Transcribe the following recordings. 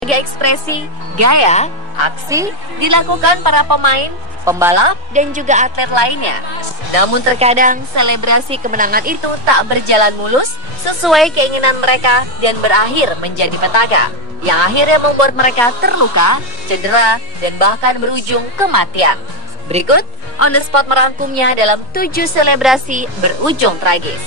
Berbagai ekspresi, gaya, aksi dilakukan para pemain, pembalap, dan juga atlet lainnya. Namun terkadang selebrasi kemenangan itu tak berjalan mulus sesuai keinginan mereka dan berakhir menjadi petaka, yang akhirnya membuat mereka terluka, cedera, dan bahkan berujung kematian. Berikut On The Spot merangkumnya dalam 7 selebrasi berujung tragis.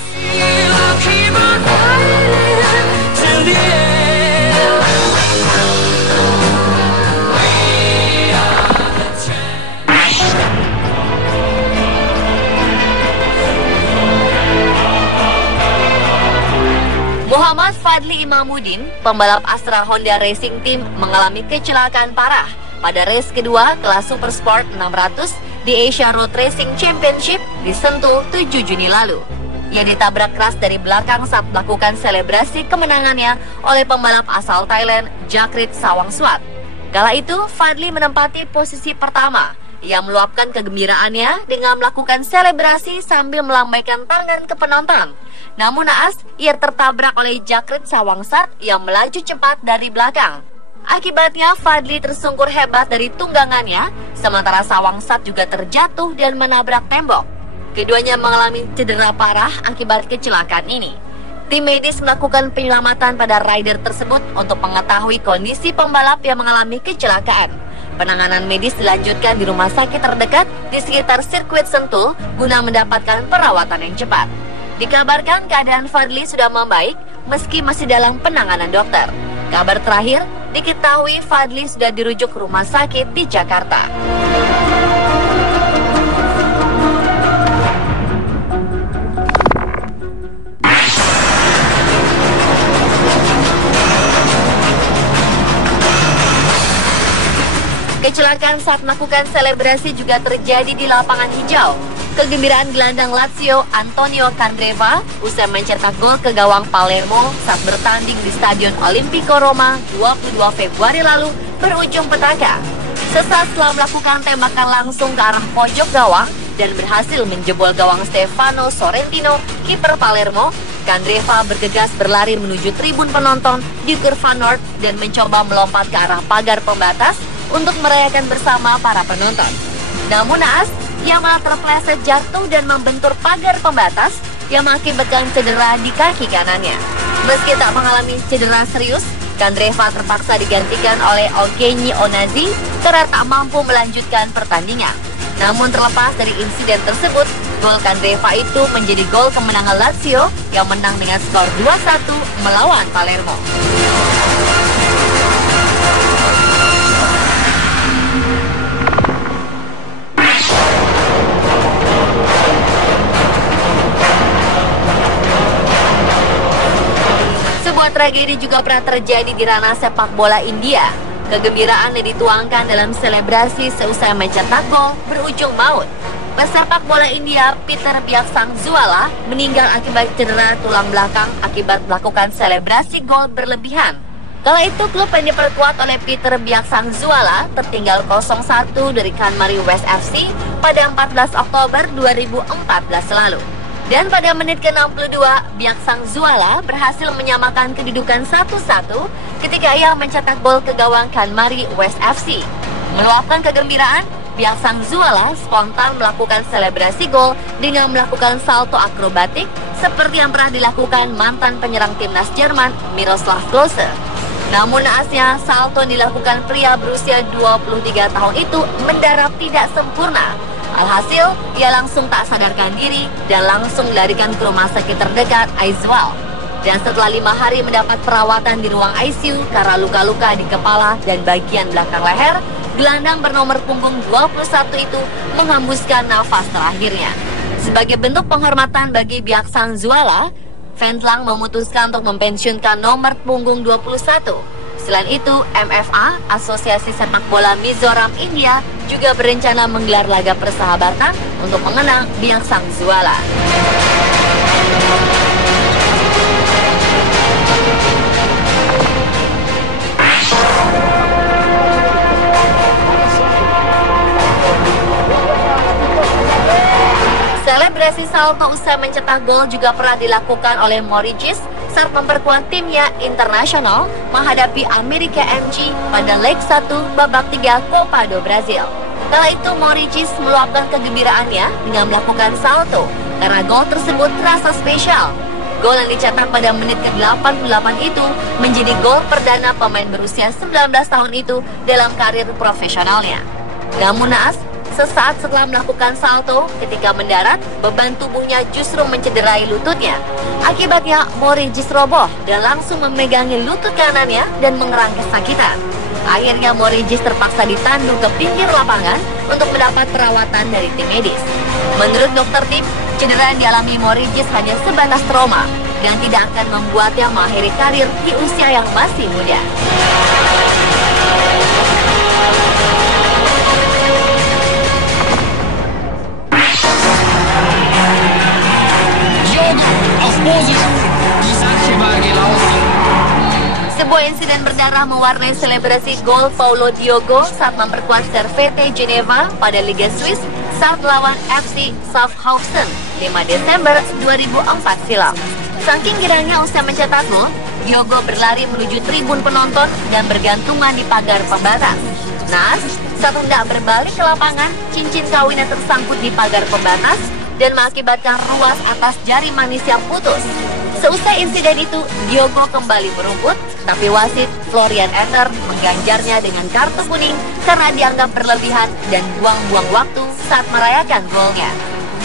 Muhammad Fadli Imamuddin, pembalap Astra Honda Racing Team, mengalami kecelakaan parah pada race kedua kelas Super Sport 600 di Asia Road Racing Championship di Sentul 7 Juni lalu. Ia ditabrak keras dari belakang saat melakukan selebrasi kemenangannya oleh pembalap asal Thailand, Jakrit Sawangswat. Kala itu, Fadli menempati posisi pertama. Ia meluapkan kegembiraannya dengan melakukan selebrasi sambil melambaikan tangan ke penonton. Namun naas, ia tertabrak oleh Jakrit Sawangswat yang melaju cepat dari belakang. Akibatnya, Fadli tersungkur hebat dari tunggangannya, sementara Sawangswat juga terjatuh dan menabrak tembok. Keduanya mengalami cedera parah akibat kecelakaan ini. Tim medis melakukan penyelamatan pada rider tersebut untuk mengetahui kondisi pembalap yang mengalami kecelakaan. Penanganan medis dilanjutkan di rumah sakit terdekat di sekitar sirkuit Sentul guna mendapatkan perawatan yang cepat. Dikabarkan keadaan Fadli sudah membaik meski masih dalam penanganan dokter. Kabar terakhir, diketahui Fadli sudah dirujuk ke rumah sakit di Jakarta. Kecelakaan saat melakukan selebrasi juga terjadi di lapangan hijau. Kegembiraan gelandang Lazio Antonio Candreva usai mencetak gol ke gawang Palermo saat bertanding di Stadion Olimpico Roma 22 Februari lalu berujung petaka. Sesaat setelah melakukan tembakan langsung ke arah pojok gawang dan berhasil menjebol gawang Stefano Sorrentino, kiper Palermo, Candreva bergegas berlari menuju tribun penonton di Curva North dan mencoba melompat ke arah pagar pembatas untuk merayakan bersama para penonton. Namun naas, ia malah terpleset jatuh dan membentur pagar pembatas yang mengakibatkan cedera di kaki kanannya. Meski tak mengalami cedera serius, Candreva terpaksa digantikan oleh Eugenio Onazzi karena tak mampu melanjutkan pertandingan. Namun terlepas dari insiden tersebut, gol Candreva itu menjadi gol kemenangan Lazio yang menang dengan skor 2-1 melawan Palermo. Sebuah tragedi juga pernah terjadi di ranah sepak bola India. Kegembiraan yang dituangkan dalam selebrasi seusai mencetak gol berujung maut. Pesepak bola India Peter Biaksangzuala meninggal akibat cedera tulang belakang akibat melakukan selebrasi gol berlebihan. Kala itu klub yang diperkuat oleh Peter Biaksangzuala tertinggal 0-1 dari Kanmari West FC pada 14 Oktober 2014 lalu. Dan pada menit ke-62, Biaksangzuala berhasil menyamakan kedudukan 1-1 ketika ia mencetak gol ke gawang Kanmari West FC. Meluapkan kegembiraan, Biaksangzuala spontan melakukan selebrasi gol dengan melakukan salto akrobatik seperti yang pernah dilakukan mantan penyerang timnas Jerman Miroslav Klose. Namun naasnya, salto yang dilakukan pria berusia 23 tahun itu mendarat tidak sempurna. Alhasil, ia langsung tak sadarkan diri dan langsung dilarikan ke rumah sakit terdekat Aizawl. Dan setelah 5 hari mendapat perawatan di ruang ICU karena luka-luka di kepala dan bagian belakang leher, gelandang bernomor punggung 21 itu menghembuskan nafas terakhirnya. Sebagai bentuk penghormatan bagi Biaksangzuala, Ventlang memutuskan untuk mempensiunkan nomor punggung 21. Selain itu, MFA, Asosiasi Sepak Bola Mizoram India, juga berencana menggelar laga persahabatan untuk mengenang Biaksangzuala. Selebrasi salto usai mencetak gol juga pernah dilakukan oleh Morigis, saat memperkuat timnya internasional menghadapi Amerika MG pada leg 1 babak 3 Copa do Brasil. Kala itu Moricis meluapkan kegembiraannya dengan melakukan salto karena gol tersebut terasa spesial. Gol yang dicetak pada menit ke-88 itu menjadi gol perdana pemain berusia 19 tahun itu dalam karir profesionalnya. Namun naas, sesaat setelah melakukan salto, ketika mendarat, beban tubuhnya justru mencederai lututnya. Akibatnya, Moricis roboh dan langsung memegangi lutut kanannya dan mengerang kesakitan. Akhirnya Moricis terpaksa ditandung ke pinggir lapangan untuk mendapat perawatan dari tim medis. Menurut dokter tim, cedera yang dialami Moricis hanya sebatas trauma dan tidak akan membuatnya mengakhiri karir di usia yang masih muda. Sebuah insiden berdarah mewarnai selebrasi gol Paulo Diogo saat memperkuat Servette Geneva pada Liga Swiss saat melawan FC Schaffhausen 5 Desember 2004 silam. Saking girangnya usai mencetak gol, Diogo berlari menuju tribun penonton dan bergantungan di pagar pembatas. Naas, saat hendak berbalik ke lapangan, cincin kawinnya tersangkut di pagar pembatas dan mengakibatkan ruas atas jari manisnya putus. Seusai insiden itu, Diogo kembali merumput, tapi wasit Florian Etter mengganjarnya dengan kartu kuning karena dianggap berlebihan dan buang-buang waktu saat merayakan golnya.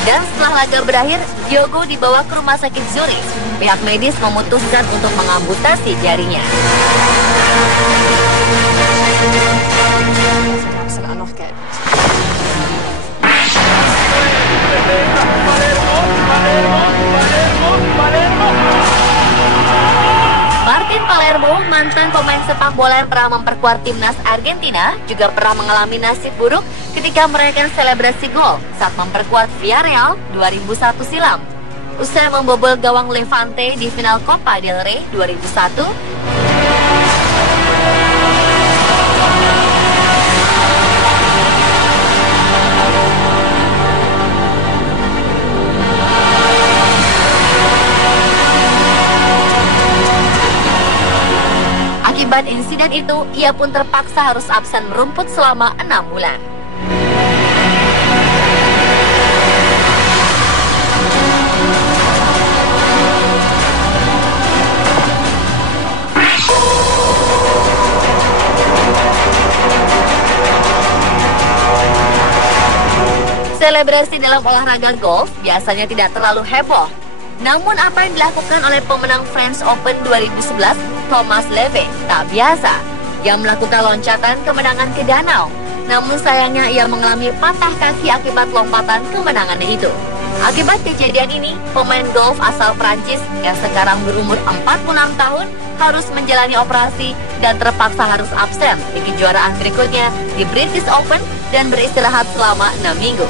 Dan setelah laga berakhir, Diogo dibawa ke rumah sakit Zurich. Pihak medis memutuskan untuk mengamputasi jarinya. Martin Palermo, mantan pemain sepak bola yang pernah memperkuat timnas Argentina, juga pernah mengalami nasib buruk ketika merayakan selebrasi gol saat memperkuat Villarreal 2001 silam. Usai membobol gawang Levante di final Copa del Rey 2001, akibat insiden itu, ia pun terpaksa harus absen merumput selama 6 bulan. Selebrasi dalam olahraga golf biasanya tidak terlalu heboh. Namun apa yang dilakukan oleh pemenang French Open 2011, Thomas Leve, tak biasa. Ia melakukan loncatan kemenangan ke danau. Namun sayangnya ia mengalami patah kaki akibat lompatan kemenangannya itu. Akibat kejadian ini, pemain golf asal Prancis yang sekarang berumur 46 tahun harus menjalani operasi dan terpaksa harus absen di kejuaraan berikutnya di British Open dan beristirahat selama 6 minggu.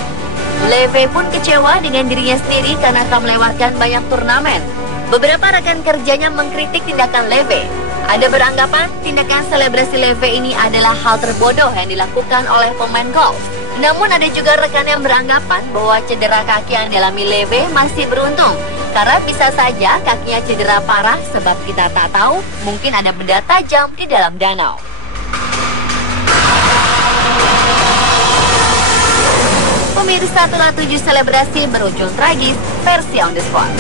Leve pun kecewa dengan dirinya sendiri karena akan melewatkan banyak turnamen. Beberapa rekan kerjanya mengkritik tindakan Leve. Ada beranggapan tindakan selebrasi Leve ini adalah hal terbodoh yang dilakukan oleh pemain golf. Namun ada juga rekan yang beranggapan bahwa cedera kaki yang dialami Leve masih beruntung. Karena bisa saja kakinya cedera parah sebab kita tak tahu mungkin ada benda tajam di dalam danau. Pemirsa, itulah 7 selebrasi berujung tragis versi On The Spot.